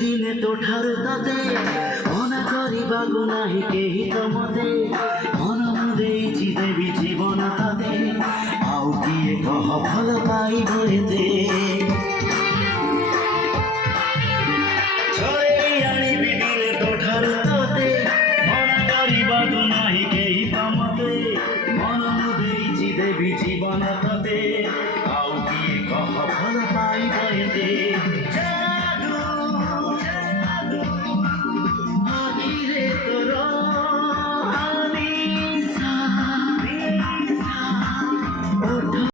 দিনে তোঠার তাতে মনা করিবাকু নাহি কেহি তমতে মনমুদেইছি দেবী জীবন তাতে আউ কিয়ে কহ ভাল পাইব এতে